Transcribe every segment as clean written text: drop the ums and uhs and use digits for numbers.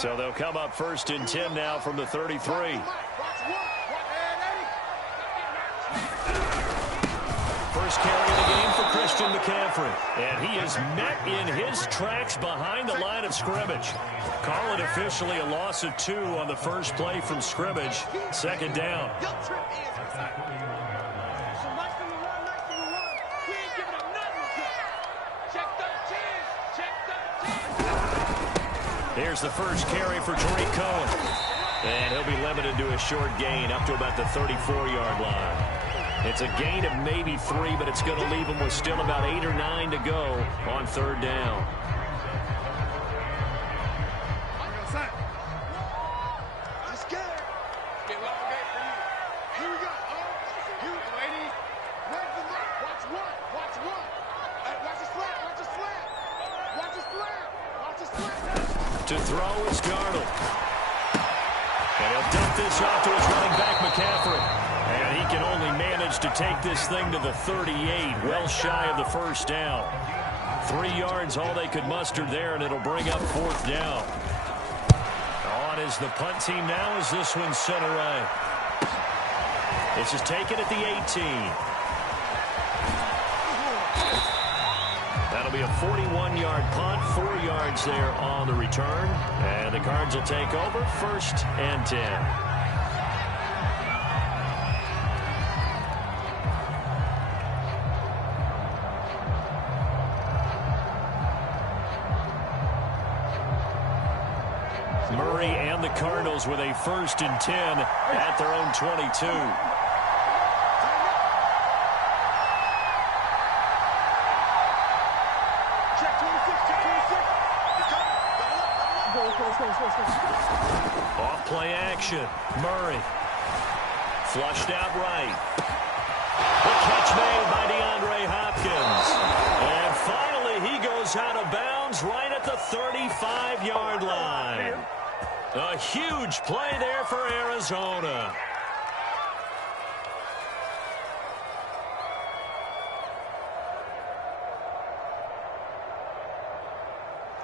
So they'll come up 1st and 10 now from the 33. First carry of the game for Christian McCaffrey. And he is met in his tracks behind the line of scrimmage. Call it officially a loss of 2 on the first play from scrimmage. 2nd down. Here's the first carry for Tariq Cohen. And he'll be limited to a short gain up to about the 34-yard line. It's a gain of maybe 3, but it's going to leave him with still about 8 or 9 to go on 3rd down. To throw is Darnold. And he'll dump this off to his running back, McCaffrey. And he can only manage to take this thing to the 38, well shy of the 1st down. 3 yards, all they could muster there, and it'll bring up 4th down. On is the punt team now as this one's sent away. This is taken at the 18. That'll be a 41-yard punt, 4 yards there on the return. And the Cards will take over 1st and 10. Murray and the Cardinals with a 1st and 10 at their own 22. Off play action. Murray. Flushed out right. The catch made by DeAndre Hopkins. And finally he goes out of bounds right at the 35-yard line. A huge play there for Arizona.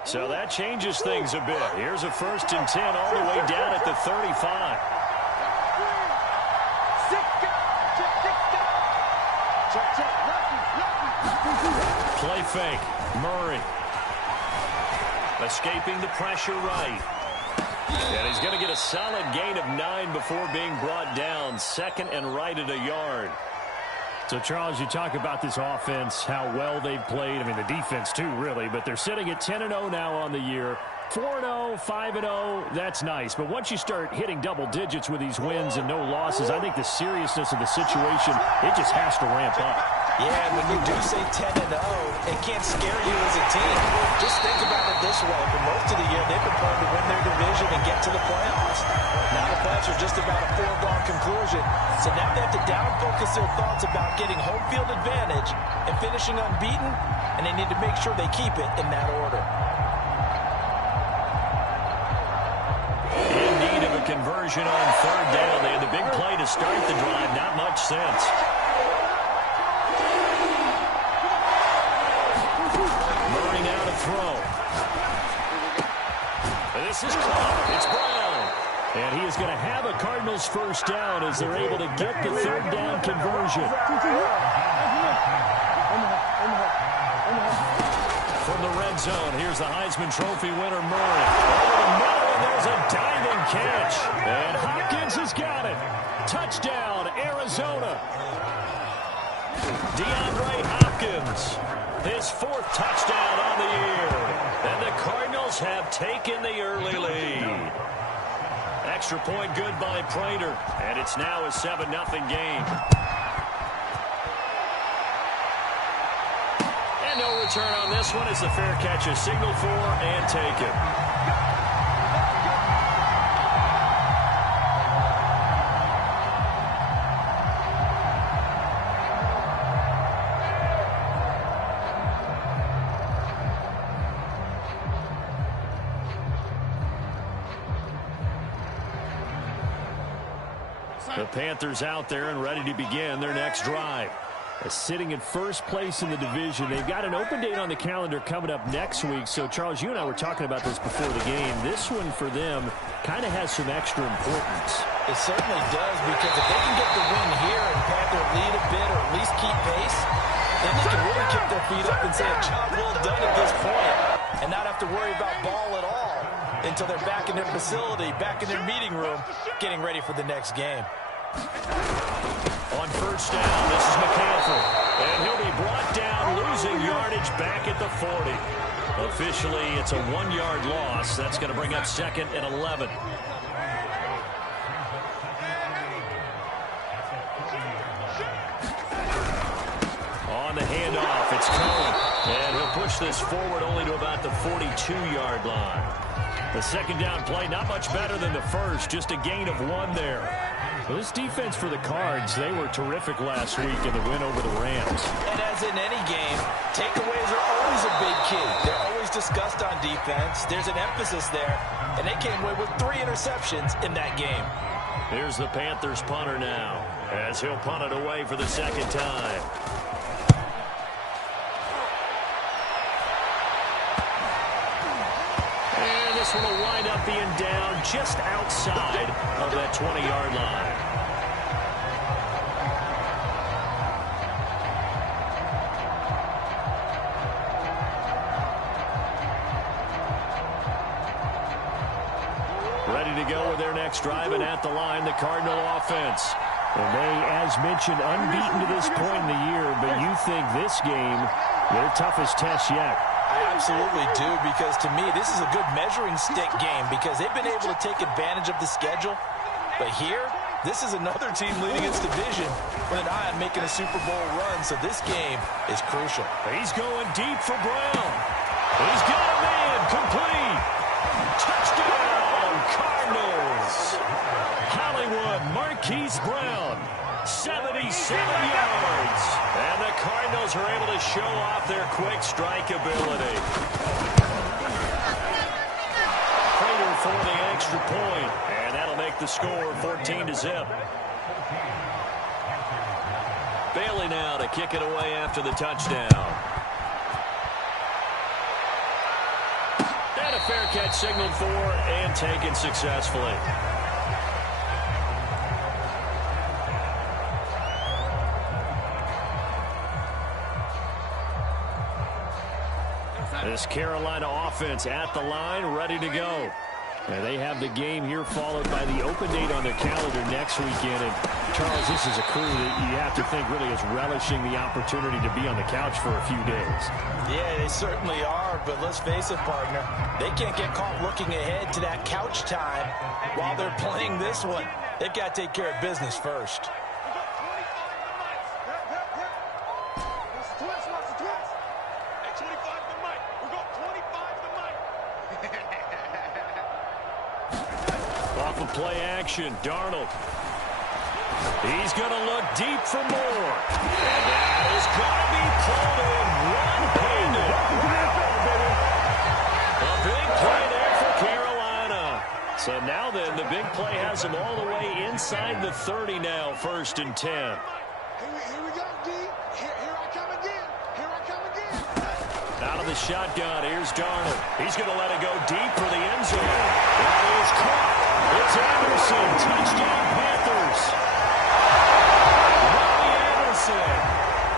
So that changes things a bit. Here's a 1st and 10 all the way down at the 35. Play fake. Murray. Escaping the pressure right. And he's going to get a solid gain of 9 before being brought down. 2nd and right at a yard. So, Charles, you talk about this offense, how well they've played. I mean, the defense, too, really. But they're sitting at 10-0 now on the year. 4-0, 5-0, that's nice. But once you start hitting double digits with these wins and no losses, I think the seriousness of the situation, it just has to ramp up. Yeah, and when you do say 10-0, it can't scare you as a team. Just think about it this way. For most of the year, they've been playing to win their division and get to the playoffs. Now the playoffs are just about a foregone conclusion. So now they have to down-focus their thoughts about getting home field advantage and finishing unbeaten, and they need to make sure they keep it in that order. In need of a conversion on 3rd down. They had the big play to start the drive. Not much sense. Murray now to throw. This is caught. It's Brown. And he is going to have a Cardinals 1st down as they're able to get the 3rd down conversion. From the red zone, here's the Heisman Trophy winner, Murray. Over the middle, and there's a diving catch. And Hopkins has got it. Touchdown, Arizona. DeAndre Hopkins, his 4th touchdown on the year. And the Cardinals have taken the early lead. Extra point good by Prater. And it's now a 7-0 game. And no return on this one as the fair catch is signaled for and taken. The Panthers out there and ready to begin their next drive. Sitting in first place in the division. They've got an open date on the calendar coming up next week. So, Charles, you and I were talking about this before the game. This one for them kind of has some extra importance. It certainly does, because if they can get the win here and pad their lead a bit or at least keep pace, then they can really kick their feet up and say a job well done at this point and not have to worry about ball at all until they're back in their facility, back in their meeting room, getting ready for the next game. On first down, this is McCaffrey. And he'll be brought down, losing yardage back at the 40. Officially, it's a 1-yard loss. That's going to bring up 2nd and 11. On the handoff, it's Cohen. And he'll push this forward only to about the 42-yard line. The second down play, not much better than the first, just a gain of 1 there. Well, this defense for the Cards, they were terrific last week in the win over the Rams. And as in any game, takeaways are always a big key. They're always discussed on defense. There's an emphasis there, and they came away with 3 interceptions in that game. Here's the Panthers punter now, as he'll punt it away for the second time. And this one will wind up being down just outside of that 20-yard line. Ready to go with their next drive, and at the line, the Cardinal offense. And they, as mentioned, unbeaten to this point in the year, but you think this game, their toughest test yet. I absolutely do, because to me, this is a good measuring stick game because they've been able to take advantage of the schedule. But here, this is another team leading its division with an eye on making a Super Bowl run, so this game is crucial. He's going deep for Brown. He's got a man complete. Touchdown, Cardinals. Hollywood Marquise Brown, 77 yards. And the Cardinals are able to show off their quick strike ability. Prater for the extra point, and that'll make the score 14-0. Bailey now to kick it away after the touchdown. And a fair catch signaled for and taken successfully. This Carolina offense at the line, ready to go. And they have the game here followed by the open date on their calendar next weekend. And, Charles, this is a crew that you have to think really is relishing the opportunity to be on the couch for a few days. Yeah, they certainly are, but let's face it, partner. They can't get caught looking ahead to that couch time while they're playing this one. They've got to take care of business first. Off of play action, Darnold. He's going to look deep for more. And that is going to be pulled in one-handed. A big play there for Carolina. So now then, the big play has them all the way inside the 30 now, 1st and 10. Here we go, D. Here I come again. Here I come again. Out of the shotgun, here's Darnold. He's going to let it go deep for the end zone. That is caught. It's Anderson. Touchdown, Panthers. Robbie Anderson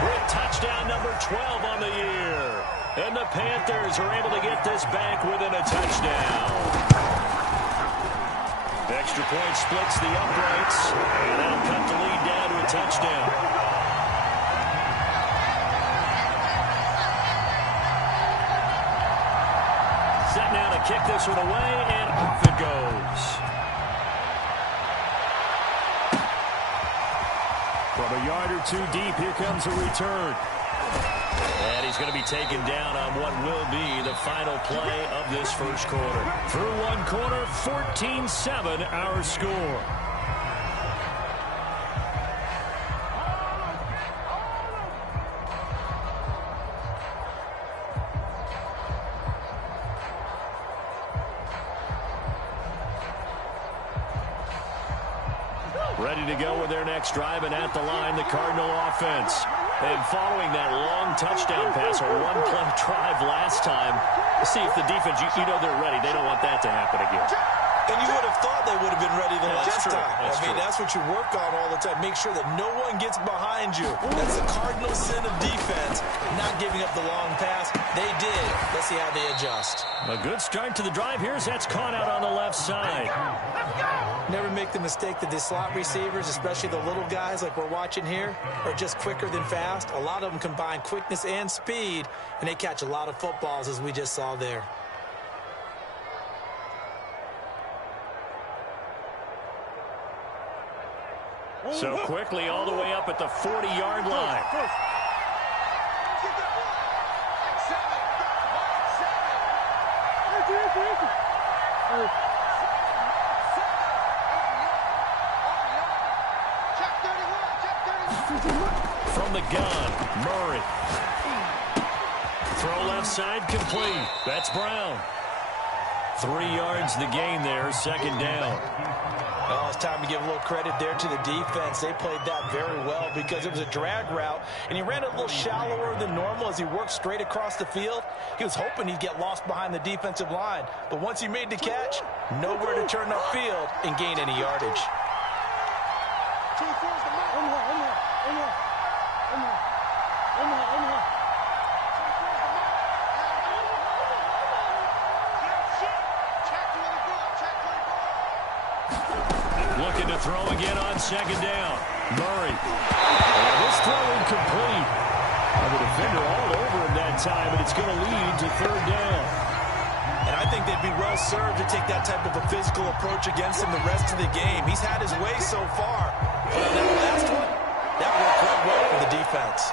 with touchdown number 12 on the year. And the Panthers are able to get this back within a touchdown. Extra point splits the uprights, and that'll cut the lead down to a touchdown. Set now to kick this one away, and off it goes. From a yard or two deep, here comes a return. And he's going to be taken down on what will be the final play of this first quarter. Through one quarter, 14-7 our score. Ready to go with their next drive, and at the line, the Cardinal offense. And following that long touchdown pass, a one-play drive last time, see if the defense, you know they're ready. They don't want that to happen again. And you would have thought they would have been ready the last time. That's what you work on all the time. Make sure that no one gets behind you. That's the cardinal sin of defense, not giving up the long pass. They did. Let's see how they adjust. A good start to the drive. Here's that's caught out on the left side. Never make the mistake that the slot receivers, especially the little guys like we're watching here, are just quicker than fast. A lot of them combine quickness and speed, and they catch a lot of footballs, as we just saw there. So quickly all the way up at the 40-yard line. From the gun, Murray. Throw left side complete. That's Brown. 3 yards the gain there, second down. Oh, it's time to give a little credit there to the defense. They played that very well because it was a drag route, and he ran it a little shallower than normal as he worked straight across the field. He was hoping he'd get lost behind the defensive line, but once he made the catch, nowhere to turn upfield and gain any yardage. Looking to throw again on second down. Murray. And this throw incomplete. The defender all over him that time, and it's going to lead to third down. And I think they'd be well served to take that type of a physical approach against him the rest of the game. He's had his way so far, but on that last one, that worked quite well for the defense.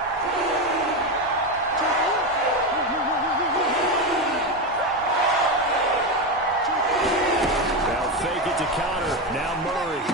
They'll fake it to counter. Now Murray.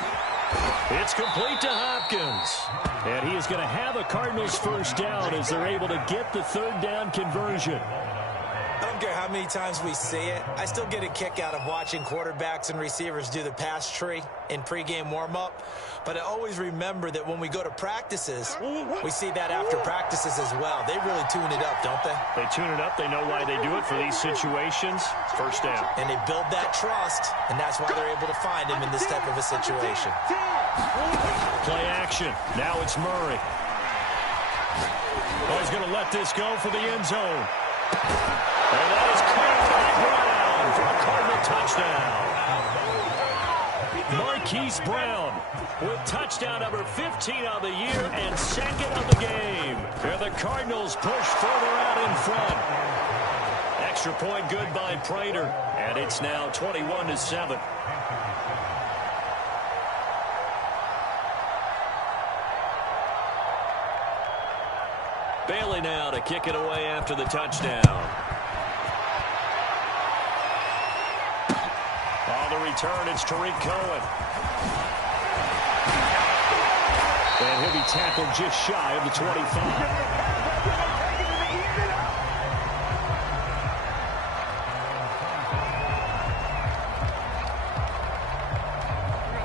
It's complete to Hopkins. And he is going to have a Cardinals first down as they're able to get the third down conversion. I don't care how many times we see it. I still get a kick out of watching quarterbacks and receivers do the pass tree in pregame warm-up. But I always remember that when we go to practices, we see that after practices as well. They really tune it up, don't they? They tune it up. They know why they do it for these situations. First down. And they build that trust, and that's why they're able to find him in this type of a situation. Play action. Now it's Murray. Oh, he's going to let this go for the end zone. And that is caught by Brown for a Cardinal touchdown. Marquise Brown with touchdown number 15 of the year and second of the game. And the Cardinals push further out in front. Extra point good by Prater. And it's now 21-7. Bailey now to kick it away after the touchdown. On the return, it's Tariq Cohen. And he'll be tackled just shy of the 25.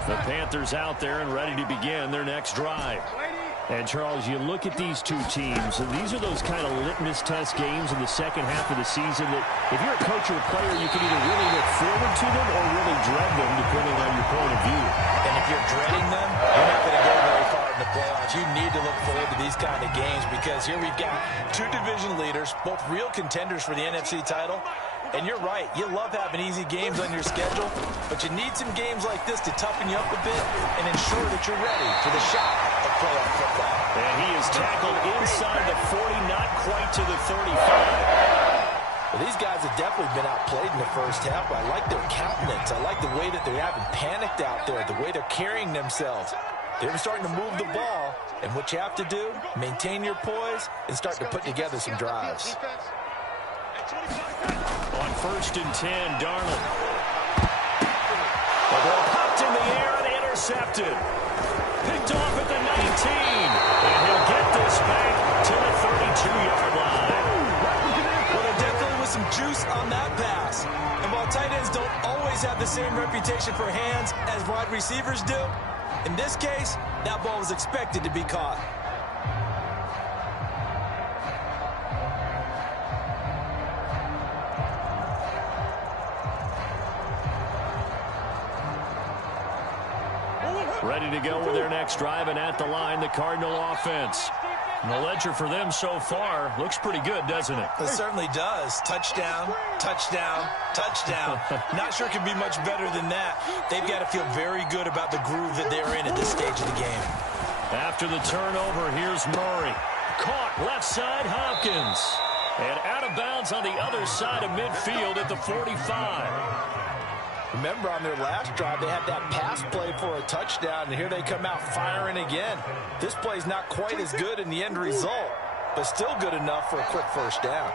The Panthers out there and ready to begin their next drive. And, Charles, you look at these two teams, and these are those kind of litmus test games in the second half of the season that if you're a coach or a player, you can either really look forward to them or really dread them, depending on your point of view. And if you're dreading them, you're not going to go very far in the playoffs. You need to look forward to these kind of games because here we've got two division leaders, both real contenders for the NFC title. And you're right, you love having easy games on your schedule, but you need some games like this to toughen you up a bit and ensure that you're ready for the shot of playoff football. And he is tackled inside the 40, not quite to the 35. Well, these guys have definitely been outplayed in the first half, but I like their countenance. I like the way that they haven't panicked out there, the way they're carrying themselves. They're starting to move the ball, and what you have to do, maintain your poise and start to put together some drives. On 1st and 10, Darnold. The ball popped in the air and intercepted. Picked off at the 19. And he'll get this back to the 32-yard line. Well, there definitely was some juice on that pass. And while tight ends don't always have the same reputation for hands as wide receivers do, In this case, that ball was expected to be caught. Ready to go with their next drive, and at the line, the Cardinal offense. And the ledger for them so far looks pretty good, doesn't it? It certainly does. Touchdown, touchdown, touchdown. Not sure it can be much better than that. They've got to feel very good about the groove that they're in at this stage of the game. After the turnover, here's Murray. Caught left side, Hopkins. And out of bounds on the other side of midfield at the 45. Remember, on their last drive, they had that pass play for a touchdown, and here they come out firing again. This play's not quite as good in the end result, but still good enough for a quick first down.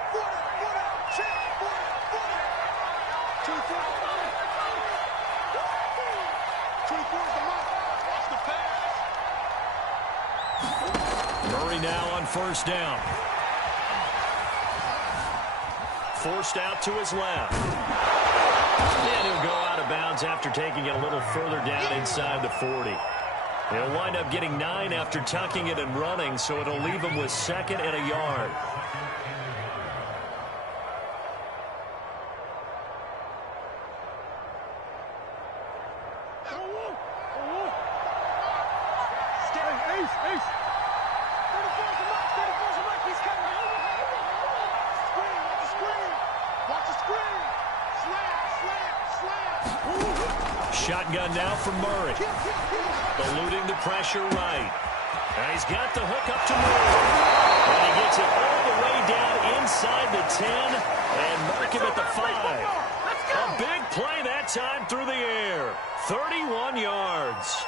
Murray now on first down. Forced out to his left. And he'll go out of bounds after taking it a little further down inside the 40. He'll wind up getting 9 after tucking it and running, so it'll leave him with 2nd and a yard. Shotgun now for Murray. Eluding the pressure right. And he's got the hook up to Murray. And he gets it all the way down inside the 10 and mark him at the 5. A big play that time through the air. 31 yards.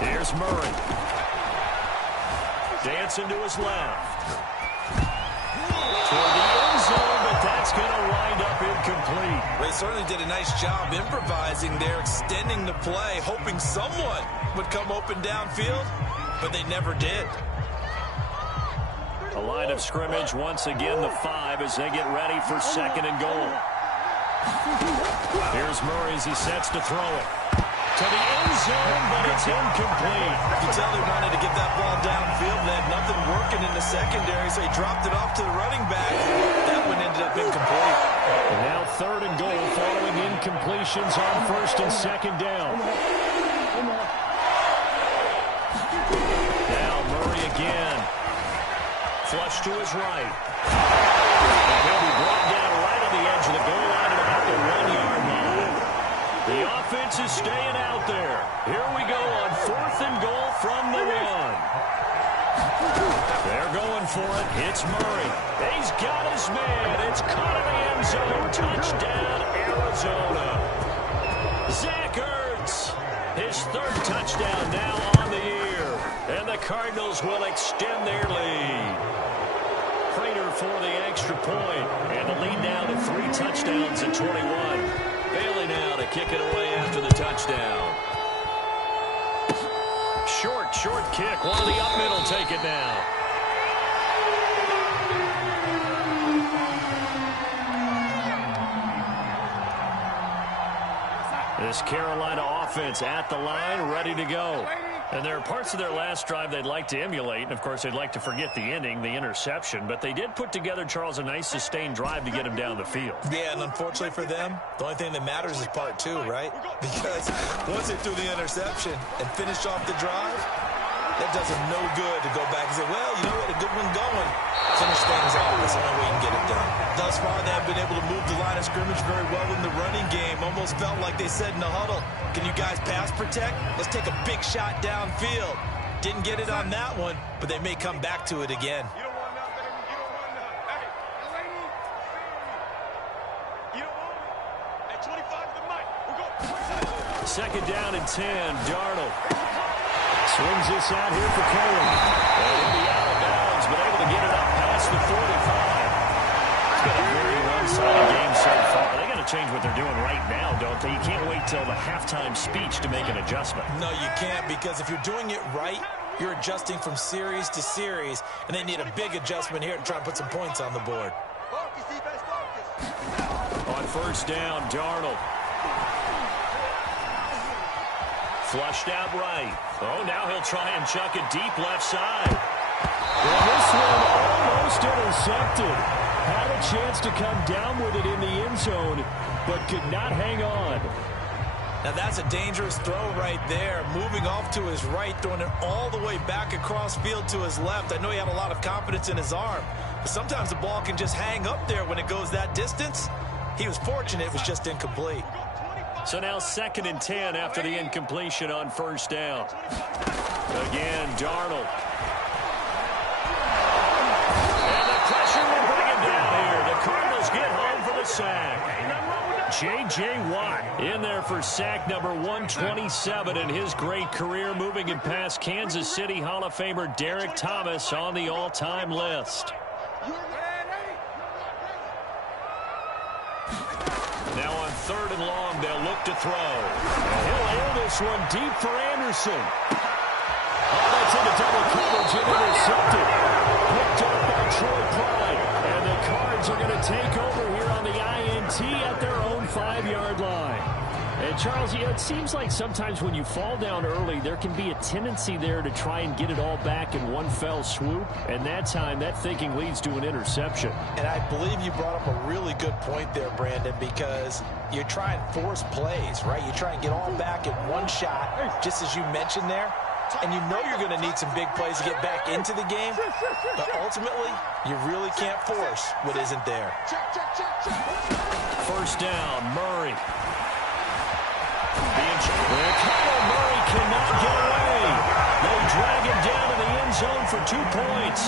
Here's Murray. Dancing to his left. Toward the end zone, but that's going to wind up incomplete. They certainly did a nice job improvising there, extending the play, hoping someone would come open downfield, but they never did. A line of scrimmage, once again the 5 as they get ready for 2nd and goal. Here's Murray as he sets to throw it. To the end zone, but it's incomplete. You can tell they wanted to get that ball downfield. They had nothing working in the secondary, so he dropped it off to the running back. That one ended up incomplete. And now 3rd and goal following incompletions on 1st and 2nd down. Now Murray again. Flush to his right. He'll be brought down right on the edge of the goal line at about the 1-yard line. The offense is staying out there. Here we go on 4th and goal from the 1. They're going for it. It's Murray. He's got his man. It's caught in the end zone. Touchdown, Arizona. Zach Ertz, his 3rd touchdown now on the year. And the Cardinals will extend their lead. Prater for the extra point. And the lead now to 3 touchdowns at 21. Bailey now to kick it away after the touchdown. Short kick. One of the up middle take it now. This Carolina offense at the line, ready to go. And there are parts of their last drive they'd like to emulate. And, of course, they'd like to forget the ending, the interception. But they did put together, Charles, a nice sustained drive to get him down the field. Yeah, and unfortunately for them, the only thing that matters is part 2, right? Because once they threw the interception and finished off the drive, that does them no good to go back and say, well, you know what, a good one going. Finish things off. That's the only way you can get it done. Thus far, they have been able to move the line of scrimmage very well in the running game. Almost felt like they said in the huddle, can you guys pass protect? Let's take a big shot downfield. Didn't get it on that one, but they may come back to it again. You don't want nothing. You don't want nothing. Hey, you don't want it. At 25 to the mic. We'll go. 2nd down and 10. Darnold. Swings this out here for Cohen. And he'll be out of bounds, but able to get it up past the 45. It's been a very one-sided game so far. They got to change what they're doing right now, don't they? You can't wait till the halftime speech to make an adjustment. No, you can't, because if you're doing it right, you're adjusting from series to series, and they need a big adjustment here to try and put some points on the board. Focus, defense, focus. On first down, Darnold. Flushed out right. Oh, now he'll try and chuck it deep left side. Well, this one almost intercepted. Had a chance to come down with it in the end zone, but could not hang on. Now that's a dangerous throw right there. Moving off to his right, throwing it all the way back across field to his left. I know he had a lot of confidence in his arm, but sometimes the ball can just hang up there when it goes that distance. He was fortunate it was just incomplete. So now 2nd and 10 after the incompletion on first down. Again, Darnold. And the pressure will bring him down here. The Cardinals get home for the sack. J.J. Watt in there for sack number 127 in his great career, moving him past Kansas City Hall of Famer Derek Thomas on the all-time list. Now on 3rd and long, they'll look to throw. And he'll air this one deep for Anderson. Oh, that's into double coverage and intercepted. Picked up by Troy Pride. And the Cards are going to take over here on the INT at their own 5-yard line. And Charles, it seems like sometimes when you fall down early, there can be a tendency there to try and get it all back in one fell swoop. And that time, that thinking leads to an interception. And I believe you brought up a really good point there, Brandon, because you try and force plays, right? You try and get all back in one shot, just as you mentioned there. And you know you're going to need some big plays to get back into the game. But ultimately, you really can't force what isn't there. First down, Murray. Kyler Murray cannot get away. They drag him down to the end zone for 2 points.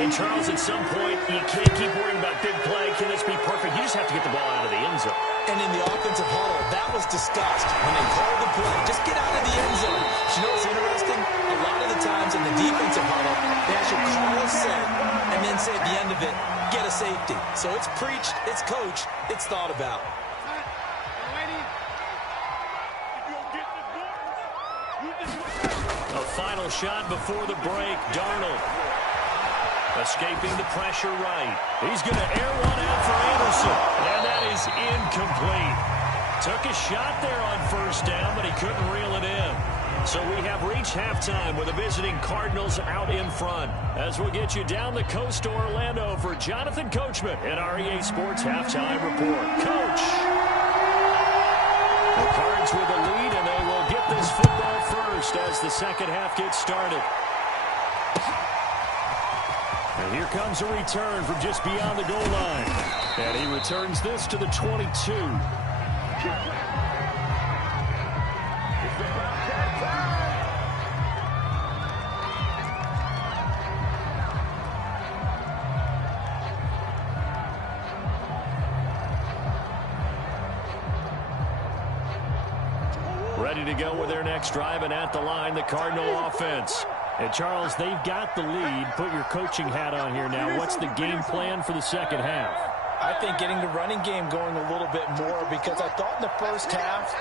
And Charles, at some point, you can't keep worrying about big play. Can this be perfect? You just have to get the ball out of the end zone. And in the offensive huddle, that was discussed when they called the play. Just get out of the end zone. But you know what's interesting? A lot of the times in the defensive huddle, they actually call a set and then say at the end of it, get a safety. So it's preached, it's coached, it's thought about. A final shot before the break. Darnold escaping the pressure right. He's going to air one out for Anderson. And that is incomplete. Took a shot there on first down, but he couldn't reel it in. So we have reached halftime with the visiting Cardinals out in front. As we'll get you down the coast to Orlando for Jonathan Coachman at REA Sports Halftime Report. Coach. The Cards with the lead, and they will get this football first as the second half gets started. And here comes a return from just beyond the goal line. And he returns this to the 22. Ready to go with their next drive, and at the line, the Cardinal offense. And, Charles, they've got the lead. Put your coaching hat on here now. What's the game plan for the second half? I think getting the running game going a little bit more, because I thought in the first half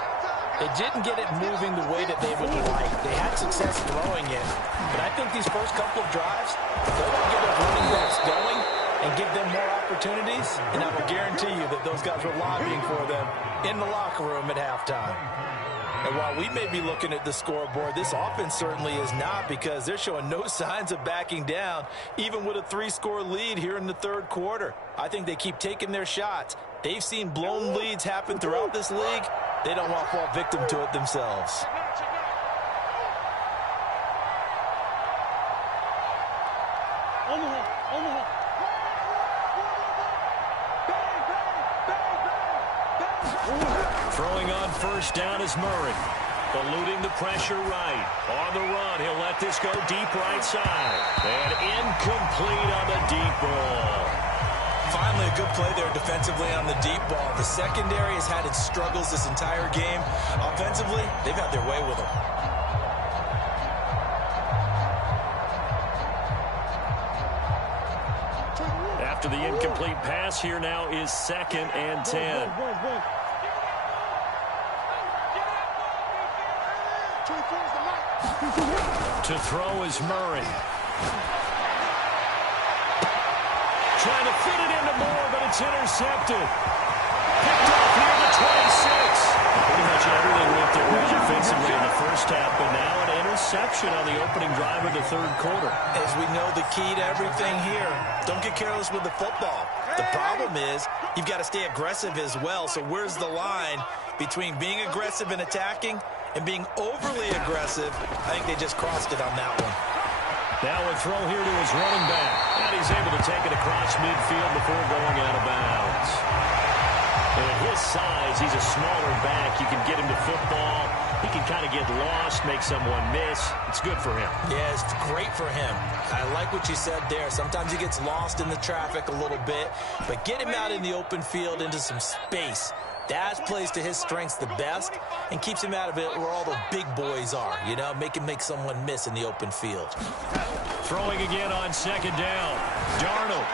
they didn't get it moving the way that they would like. They had success throwing it. But I think these first couple of drives, they're going to get their running backs going and give them more opportunities. And I will guarantee you that those guys were lobbying for them in the locker room at halftime. And while we may be looking at the scoreboard, this offense certainly is not, because they're showing no signs of backing down, even with a 3-score lead here in the third quarter. I think they keep taking their shots. They've seen blown leads happen throughout this league. They don't want to fall victim to it themselves. Throwing on first down is Murray. Eluding the pressure right. On the run, he'll let this go deep right side. And incomplete on the deep ball. Finally, a good play there defensively on the deep ball. The secondary has had its struggles this entire game. Offensively, they've had their way with them. the incomplete pass. Here now is 2nd and 10. To throw is Murray. Trying to fit it into Moore, but it's intercepted. Picked off near the 26. Pretty much everything went their way offensively in the first half, but now an interception on the opening drive of the third quarter. As we know, the key to everything here, don't get careless with the football. The problem is you've got to stay aggressive as well. So where's the line between being aggressive and attacking and being overly aggressive? I think they just crossed it on that one. Now a throw here to his running back. And he's able to take it across midfield before going out of bounds. And at his size, he's a smaller back. You can get him to football. He can kind of get lost, make someone miss. It's good for him. Yeah, it's great for him. I like what you said there. Sometimes he gets lost in the traffic a little bit. But get him out in the open field into some space. That plays to his strengths the best and keeps him out of it where all the big boys are, you know, make someone miss in the open field. Throwing again on 2nd down. Darnold.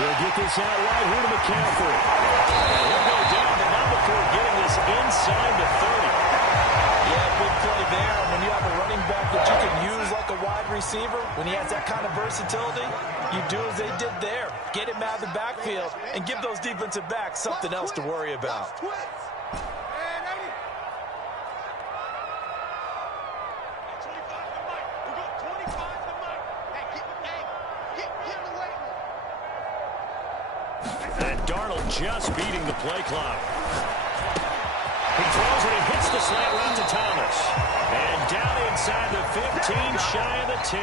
He'll get this out right here to McCaffrey. And he'll go down, but not before getting this inside the 30. Yeah, big play there. When you have a running back that you can use like a wide receiver, when he has that kind of versatility, you do as they did there. Get him out of the backfield and give those defensive backs something else to worry about. And Darnold just beating the play clock. He throws and he hits the slant route to Thomas. And down inside the 15, shy of the 10.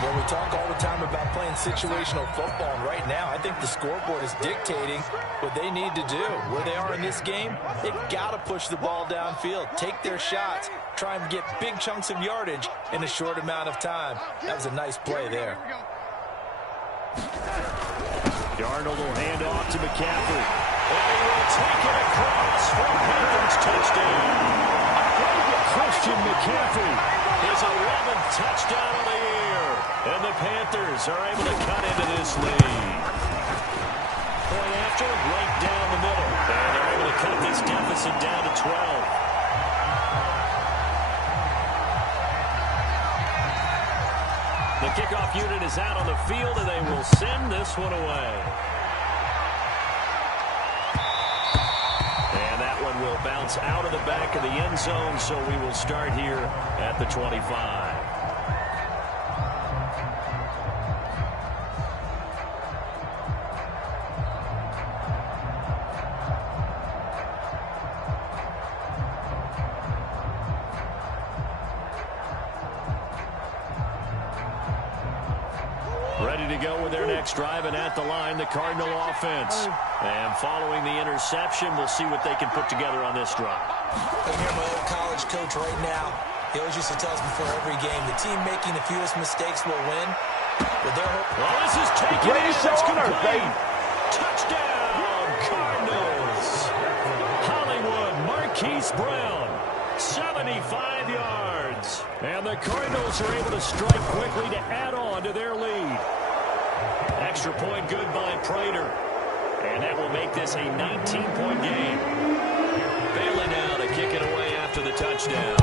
Well, we talk all the time about playing situational football, and right now I think the scoreboard is dictating what they need to do. Where they are in this game, they've got to push the ball downfield, take their shots, try and get big chunks of yardage in a short amount of time. That was a nice play there. Darnold will hand off to McCaffrey. And he will take it across for Panthers touchdown. Christian McCaffrey, his 11th touchdown of the year. And the Panthers are able to cut into this lead. Point after, right down the middle. And they're able to cut this deficit down to 12. The kickoff unit is out on the field, and they will send this one away. And that one will bounce out of the back of the end zone, so we will start here at the 25. Ready to go with their next drive, and at the line, the Cardinal offense. And following the interception, we'll see what they can put together on this drive. I hear my old college coach right now. He always used to tell us before every game, the team making the fewest mistakes will win. But well, this is taken in. It's complete. Touchdown, Cardinals. Hollywood Marquise Brown, 75 yards. And the Cardinals are able to strike quickly to add on to their lead. Extra point good by Prater. And that will make this a 19-point game. Bailey now to kick it away after the touchdown.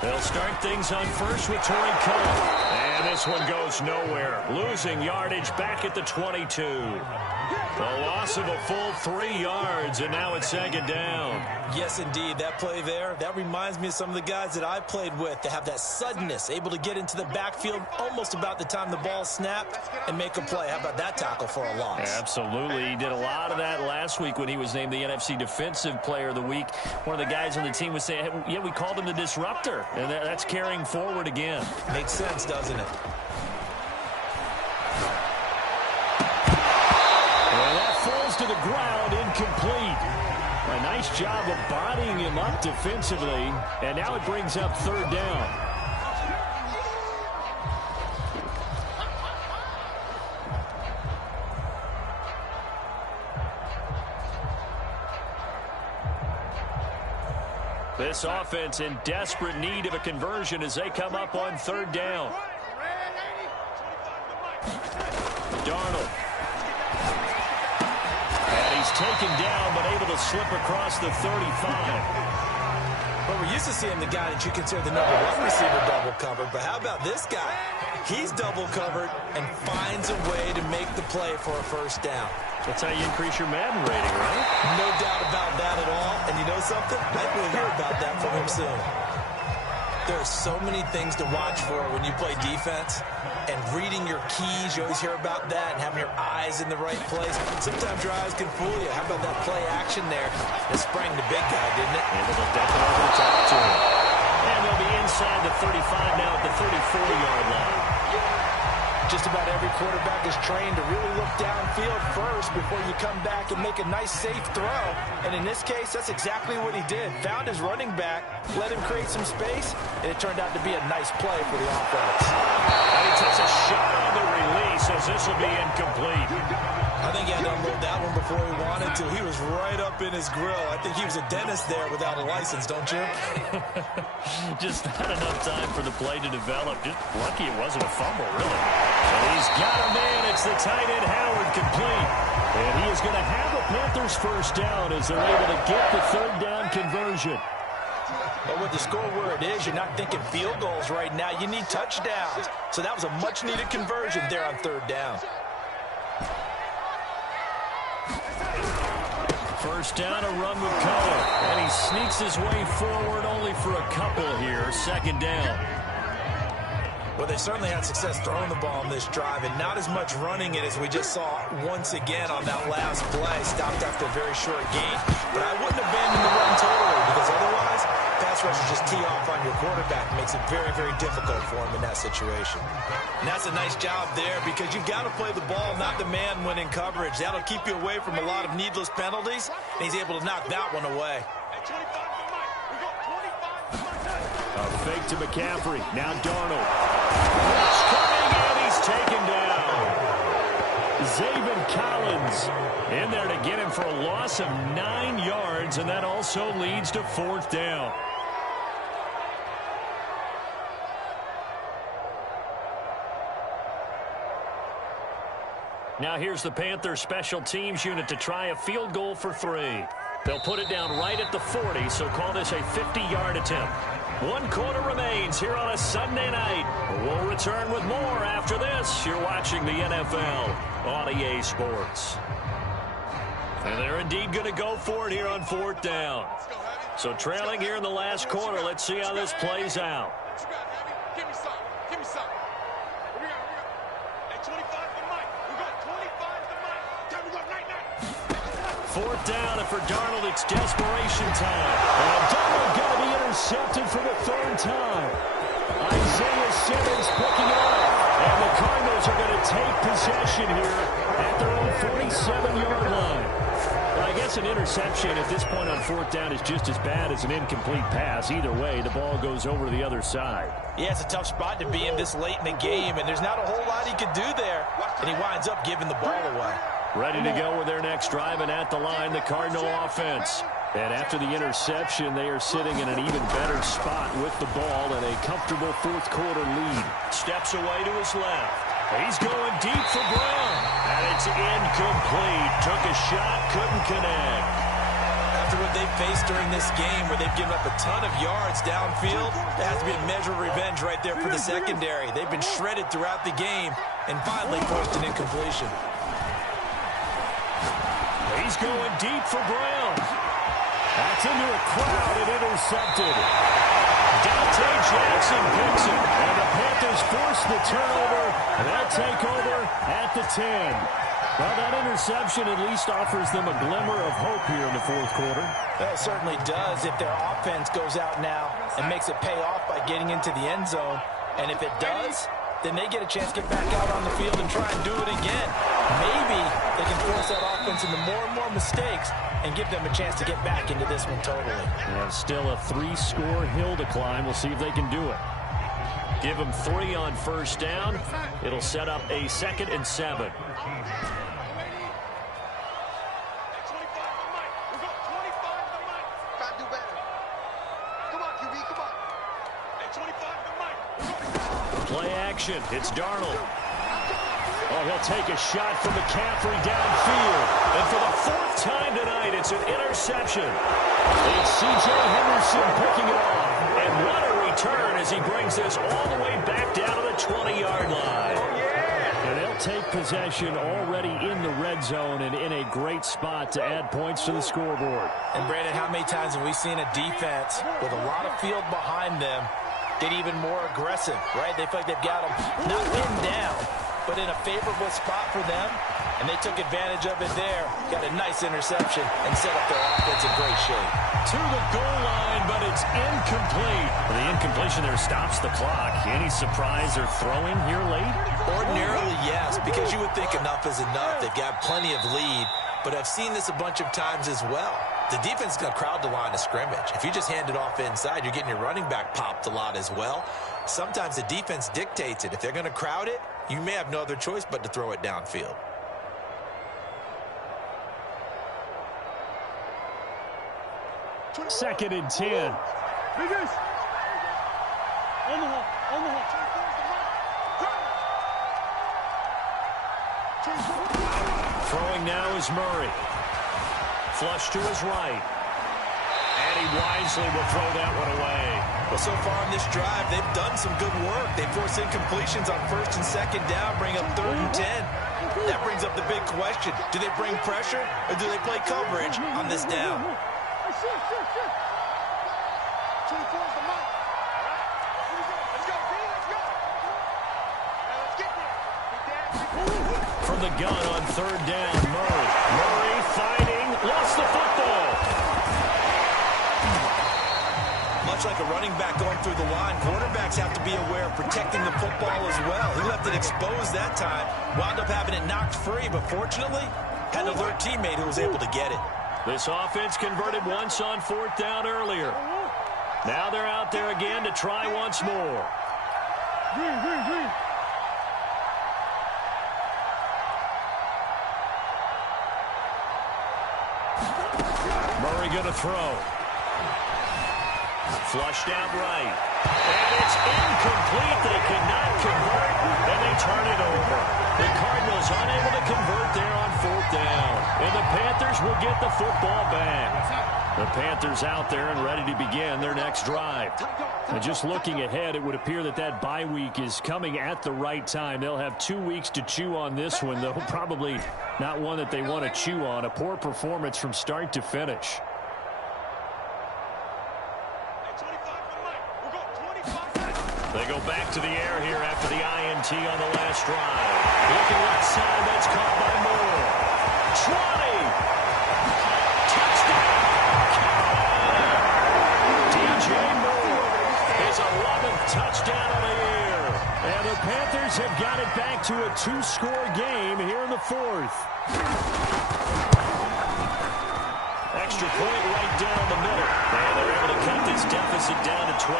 They'll start things on first with Torrey Cole. And this one goes nowhere. Losing yardage back at the 22. A loss of a full 3 yards, and now it's 2nd down. Yes, indeed. That play there, that reminds me of some of the guys that I played with to have that suddenness, able to get into the backfield almost about the time the ball snapped and make a play. How about that tackle for a loss? Absolutely. He did a lot of that last week when he was named the NFC Defensive Player of the Week. One of the guys on the team was saying, hey, yeah, we called him the disruptor. And that's carrying forward again. Makes sense, doesn't it? And that falls to the ground, incomplete. A nice job of bodying him up defensively, and now it brings up third down. This offense in desperate need of a conversion as they come up on third down. Darnold. And he's taken down, but able to slip across the 35. Well, we're used to seeing the guy that you consider the number one receiver double covered, but how about this guy? He's double covered and finds a way to make the play for a first down. That's how you increase your Madden rating, right? No doubt about that at all. And you know something? I will hear about that from him soon. There are so many things to watch for when you play defense. And reading your keys, you always hear about that, and having your eyes in the right place. Sometimes your eyes can fool you. How about that play action there? It sprang the big guy, didn't it? Able to duck it over the top to him. And they'll be inside the 35 now at the 34-yard line. Just about every quarterback is trained to really look downfield first before you come back and make a nice, safe throw. And in this case, that's exactly what he did. Found his running back, let him create some space, and it turned out to be a nice play for the offense. And he takes a shot on the release as this will be incomplete. I think he had to unload that one before he wanted to. He was right up in his grill. I think he was a dentist there without a license, don't you? Just not enough time for the play to develop. Just lucky it wasn't a fumble, really. And he's got a man. It's the tight end, Howard, complete. And he is going to have a Panthers first down as they're able to get the third down conversion. But with the score where it is, you're not thinking field goals right now. You need touchdowns. So that was a much-needed conversion there on third down. First down, a run with color. And he sneaks his way forward only for a couple here. Second down. Well, they certainly had success throwing the ball on this drive, and not as much running it as we just saw once again on that last play. Stopped after a very short gain. But I wouldn't abandon the run totally, because otherwise, pass rushers just tee off on your quarterback. Makes it very, very difficult for him in that situation. And that's a nice job there, because you've got to play the ball, not the man when in coverage. That'll keep you away from a lot of needless penalties, and he's able to knock that one away. A fake to McCaffrey. Now Darnold. Blitz coming, and he's taken down. Zaven Collins in there to get him for a loss of 9 yards, and that also leads to fourth down. Now here's the Panthers special teams unit to try a field goal for 3. They'll put it down right at the 40, so call this a 50-yard attempt. 1 quarter remains here on a Sunday night. We'll return with more after this. You're watching the NFL on EA Sports. And they're indeed going to go for it here on fourth down. So trailing here in the last quarter, let's see how this plays out. Give me some. Give me some. Here we go. Hey, 25 to Mike. We got 25 to Mike. Time to go night-night. Fourth down, and for Darnold, it's desperation time. And Darnold going to be intercepted for the third time. Isaiah Simmons picking it up. And the Cardinals are going to take possession here at their own 47-yard line. Well, I guess an interception at this point on fourth down is just as bad as an incomplete pass. Either way, the ball goes over to the other side. Yeah, it's a tough spot to be in this late in the game, and there's not a whole lot he could do there. And he winds up giving the ball away. Ready to go with their next drive, and at the line, the Cardinal offense. And after the interception, they are sitting in an even better spot with the ball and a comfortable fourth quarter lead. Steps away to his left. He's going deep for Brown. And it's incomplete. Took a shot, couldn't connect. After what they've faced during this game, where they've given up a ton of yards downfield, there has to be a measure of revenge right there for the secondary. They've been shredded throughout the game and finally forced an incompletion. He's going deep for Brown. That's into a crowd and intercepted. Dante Jackson picks it, and the Panthers force the turnover. They'll take over at the 10. Well, that interception at least offers them a glimmer of hope here in the fourth quarter. Well, it certainly does if their offense goes out now and makes it pay off by getting into the end zone. And if it does, then they get a chance to get back out on the field and try and do it again. maybe they can force that offense into more and more mistakes and give them a chance to get back into this one totally. Yeah, still a 3-score hill to climb. We'll see if they can do it. Give them 3 on first down. It'll set up a 2nd and 7. Play action. It's Darnold. Oh, he'll take a shot from McCaffrey downfield. And for the 4th time tonight, it's an interception. It's C.J. Henderson picking it off. And what a return as he brings this all the way back down to the 20-yard line. And they'll take possession already in the red zone and in a great spot to add points to the scoreboard. And, Brandon, how many times have we seen a defense with a lot of field behind them get even more aggressive, right? They feel like they've got them not pinned down, but in a favorable spot for them, and they took advantage of it there. Got a nice interception and set up their offense in great shape. To the goal line, but it's incomplete. The incompletion there stops the clock. Any surprise they're throwing here late? Ordinarily, yes, because you would think enough is enough. They've got plenty of lead, but I've seen this a bunch of times as well. The defense is going to crowd the line of scrimmage. If you just hand it off inside, you're getting your running back popped a lot as well. Sometimes the defense dictates it. If they're going to crowd it, you may have no other choice but to throw it downfield. Second and 10. Throwing now is Murray. Flush to his right. And he wisely will throw that one away. Well, so far in this drive, they've done some good work. They force incompletions on 1st and 2nd down, bring up 3rd and 10. That brings up the big question. Do they bring pressure or do they play coverage on this down? From the gun on 3rd down, Murray. Murray fighting, lost the football. Much like a running back going through the line, quarterbacks have to be aware of protecting the football as well. He left it exposed that time, wound up having it knocked free, but fortunately, had an alert teammate who was able to get it. This offense converted once on 4th down earlier. Now they're out there again to try once more. Murray going to throw. Flushed out right. And it's incomplete. They cannot convert, and they turn it over. The Cardinals unable to convert there on 4th down. And the Panthers will get the football back. The Panthers out there and ready to begin their next drive. And just looking ahead, it would appear that that bye week is coming at the right time. They'll have 2 weeks to chew on this one, though probably not one that they want to chew on. A poor performance from start to finish. They go back to the air here after the INT on the last drive. Looking left side, that's caught by Moore. 20. Touchdown, Carolina. DJ Moore, his 11th touchdown of the year. And the Panthers have got it back to a 2-score game here in the 4th. Extra point right down the middle. And they're able to cut this deficit down to 12.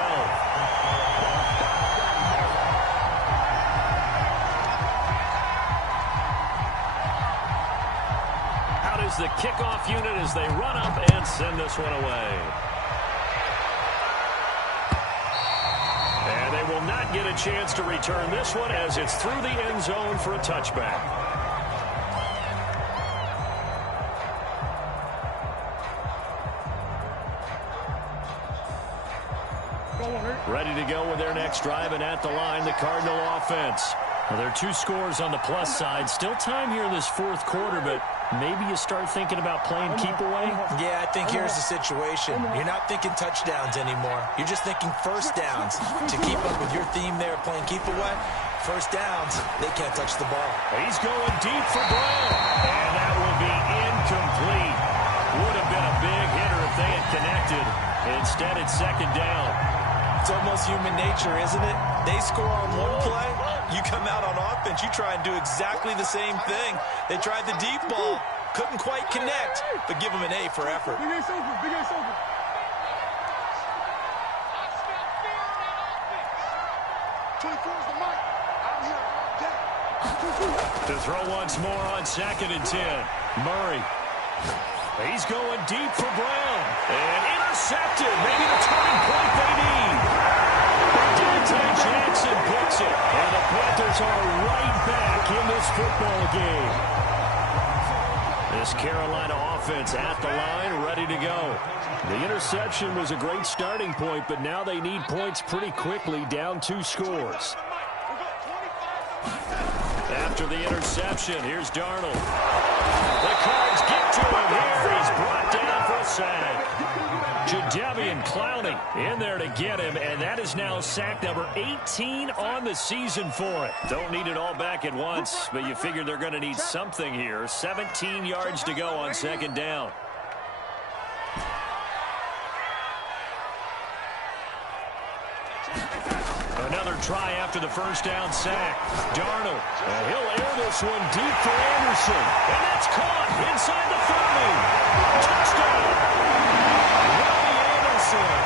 The kickoff unit as they run up and send this one away. And they will not get a chance to return this one as it's through the end zone for a touchback. Ready to go with their next drive, and at the line, the Cardinal offense. Well, there are 2 scores on the plus side. Still time here in this 4th quarter, but maybe you start thinking about playing keep away? Yeah, I think here's the situation. You're not thinking touchdowns anymore. You're just thinking first downs. To keep up with your theme there, playing keep away, first downs, they can't touch the ball. He's going deep for Brown. And that will be incomplete. Would have been a big hitter if they had connected. Instead, it's 2nd down. It's almost human nature, isn't it? They score on one play, You come out on offense, you try and do exactly the same thing. They tried the deep ball, couldn't quite connect, but give them an A for effort. Big A's open. Big A's open. 24 is the mic. I'm here all day. To throw once more on 2nd and 10. Murray. He's going deep for Brown. And intercepted. Maybe the turning point they need. Dante Jackson picks it. And the Panthers are right back in this football game. This Carolina offense at the line, ready to go. The interception was a great starting point, but now they need points pretty quickly, down 2 scores. After the interception, here's Darnold. The Cards get to him here. He's brought down for a sack. Jadeveon Clowney in there to get him, and that is now sack number 18 on the season for it. Don't need it all back at once, but you figure they're going to need something here. 17 yards to go on 2nd down. Another try after the first down sack. Darnold, and he'll air this one deep for Anderson. And that's caught inside the 30. Touchdown. Robbie Anderson.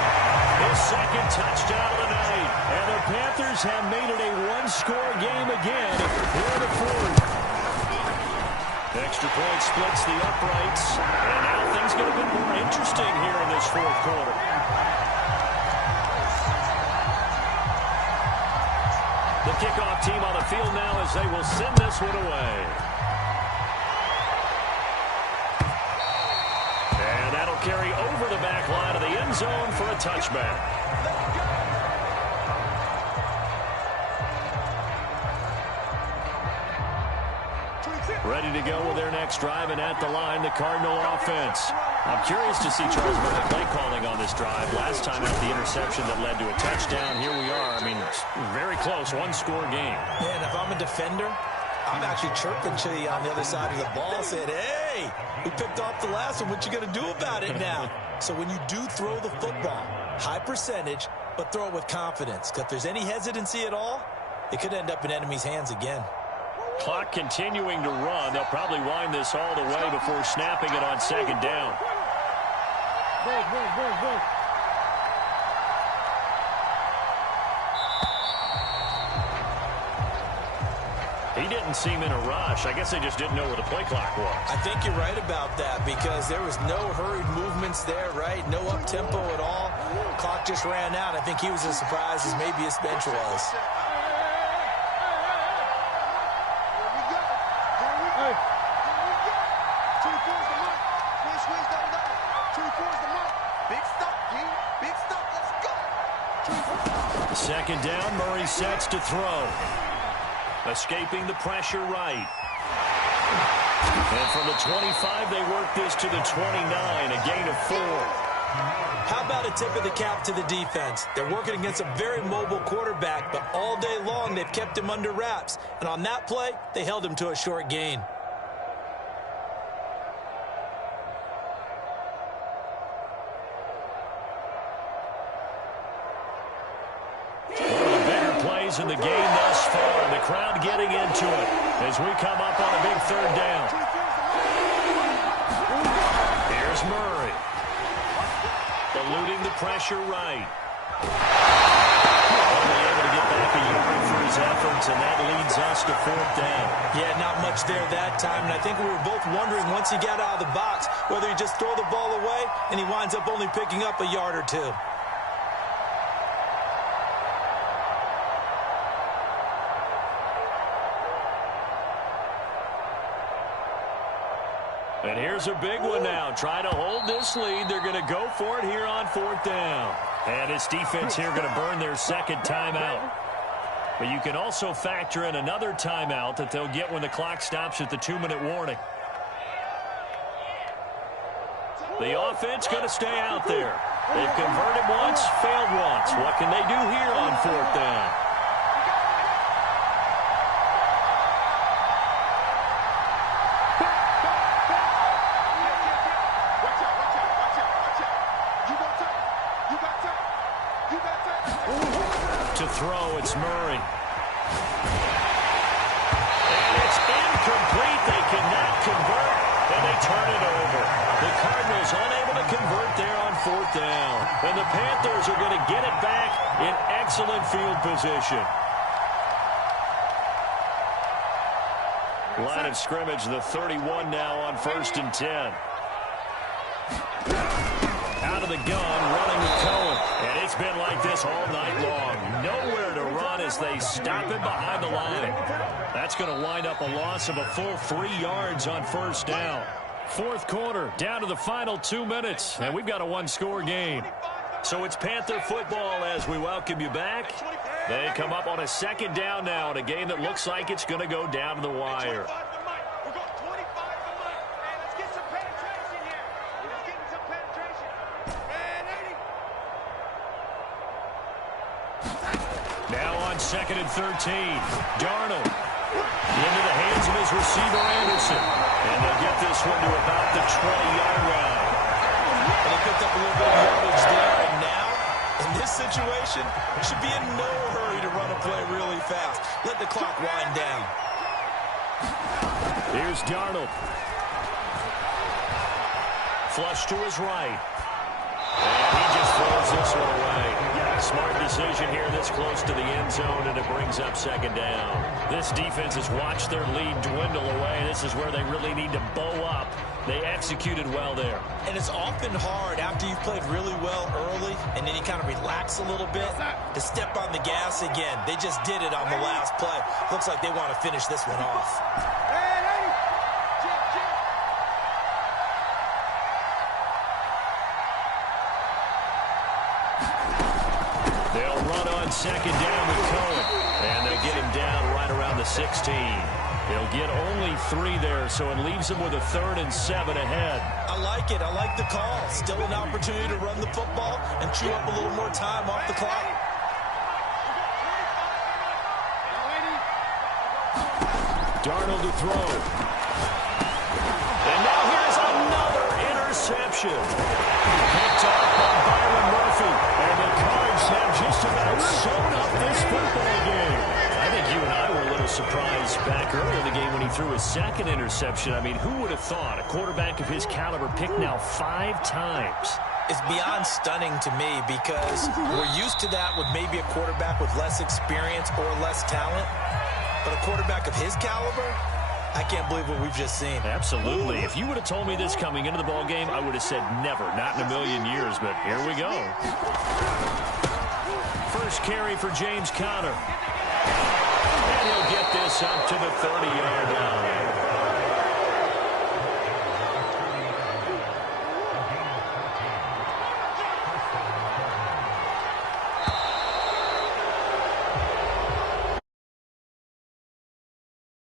His 2nd touchdown of the night. And the Panthers have made it a 1-score game again here in the 4th. Extra point splits the uprights. And now things get a bit more interesting here in this 4th quarter. The kickoff team on the field now as they will send this one away. And that'll carry over the back line of the end zone for a touchback. Ready to go with their next drive, and at the line, the Cardinal offense. I'm curious to see Charles Murray play calling on this drive. Last time out, the interception that led to a touchdown. Here we are. I mean, very close, 1-score game. Yeah, and if I'm a defender, I'm actually chirping to you on the other side of the ball, saying, hey, we picked off the last one. What you going to do about it now? So when you do throw the football, high percentage, but throw it with confidence. Because if there's any hesitancy at all, it could end up in enemy's hands again. Clock continuing to run. They'll probably wind this all the way before snapping it on 2nd down. He didn't seem in a rush. I guess they just didn't know where the play clock was. I think you're right about that because there was no hurried movements there, right? No up-tempo at all. Clock just ran out. I think he was as surprised as maybe his bench was. Second down, Murray sets to throw. Escaping the pressure right. And from the 25, they work this to the 29, a gain of 4. How about a tip of the cap to the defense? They're working against a very mobile quarterback, but all day long they've kept him under wraps. And on that play, they held him to a short gain. In the game thus far, the crowd getting into it as we come up on a big 3rd down. Here's Murray. Eluding the pressure right. Only able to get back a yard for his efforts, and that leads us to 4th down. Yeah, not much there that time, and I think we were both wondering once he got out of the box whether he just throw the ball away and he winds up only picking up a yard or 2. And here's a big one now. Trying to hold this lead. They're going to go for it here on 4th down. And this defense here going to burn their 2nd timeout. But you can also factor in another timeout that they'll get when the clock stops at the 2-minute warning. The offense going to stay out there. They've converted once, failed once. What can they do here on 4th down? To throw, it's Murray. complete. They cannot convert, and they turn it over. The Cardinals unable to convert there on 4th down. And the Panthers are going to get it back in excellent field position. Line of scrimmage, the 31 now on 1st and 10. Out of the gun, running with Cohen. And it's been like this all night long. Nowhere to run as they stop him behind the line. That's going to wind up a loss of a full 3 yards on 1st down. 4th quarter, down to the final 2 minutes. And we've got a one-score game. So it's Panther football as we welcome you back. They come up on a 2nd down now in a game that looks like it's going to go down to the wire. Now on 2nd and 13, Darnold into the hands of his receiver, Anderson. And they'll get this one to about the 20-yard line. And they picked up a little bit of yardage there, and now, in this situation, should be in no hurry to run a play really fast. Let the clock wind down. Here's Darnold. Flush to his right. And he just throws this one away. Smart decision here this close to the end zone, and it brings up 2nd down. This defense has watched their lead dwindle away. This is where they really need to bow up. They executed well there. And it's often hard after you've played really well early and then you kind of relax a little bit to step on the gas again. They just did it on the last play. Looks like they want to finish this one off. They'll run on 2nd down with Cohen. And they get him down right around the 16. They'll get only 3 there, so it leaves them with a 3rd and 7 ahead. I like it. I like the call. Still an opportunity to run the football and chew up a little more time off the clock. Darnold to throw. And now here's another interception. Picked off by Byron Murphy. And the Cards have just about sewn up this football game. I think you and I were a little surprised back earlier in the game when he threw his 2nd interception. I mean, who would have thought a quarterback of his caliber picked now 5 times? It's beyond stunning to me because we're used to that with maybe a quarterback with less experience or less talent. But a quarterback of his caliber, I can't believe what we've just seen. Absolutely. If you would have told me this coming into the ball game, I would have said never, not in a million years. But here we go. First carry for James Conner. And he'll get this up to the 30-yard line.